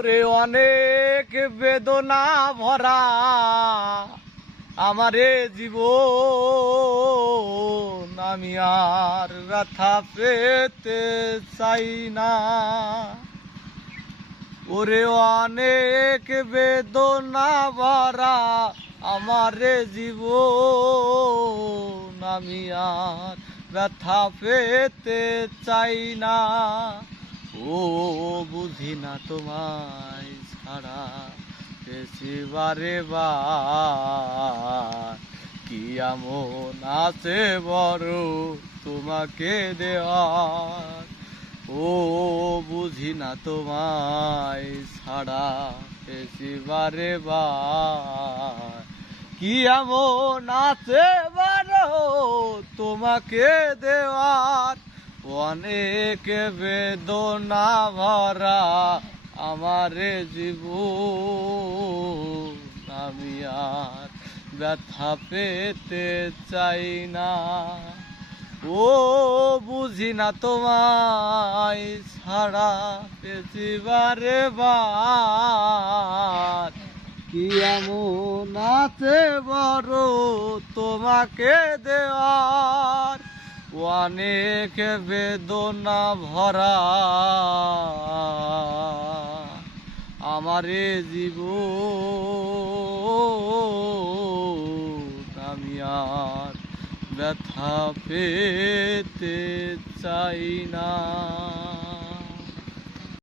ওরে অনেক বেদনা ভরা আমারে জীবন, আমি আর ব্যথা পেতে চাই না। ওরে অনেক বেদনা ভরা আমারে জীবন, আমি আর ব্যথা পেতে চাই না। ও বুঝি না তোমায় ছাড়া বেশি বারে বার, কি এমন আছে বড় তোমাকে দেওয়ার। ও বুঝি না তোমায় ছাড়া বেশি বারে বার, কি এমন আছে বড় তোমাকে দেওয়ার। অনেক বেদনা ভরা আমারে জীবন, আমি আর ব্যথা পেতে চাই না। ও বুঝি না তোমায় ছাড়া পেছি বারে বার, কি এমন আছে বড় তোমাকে দেওয়ার। অনেক বেদনা ভরা আমারে জীবন, আমি আর ব্যথা পেতে চাই না।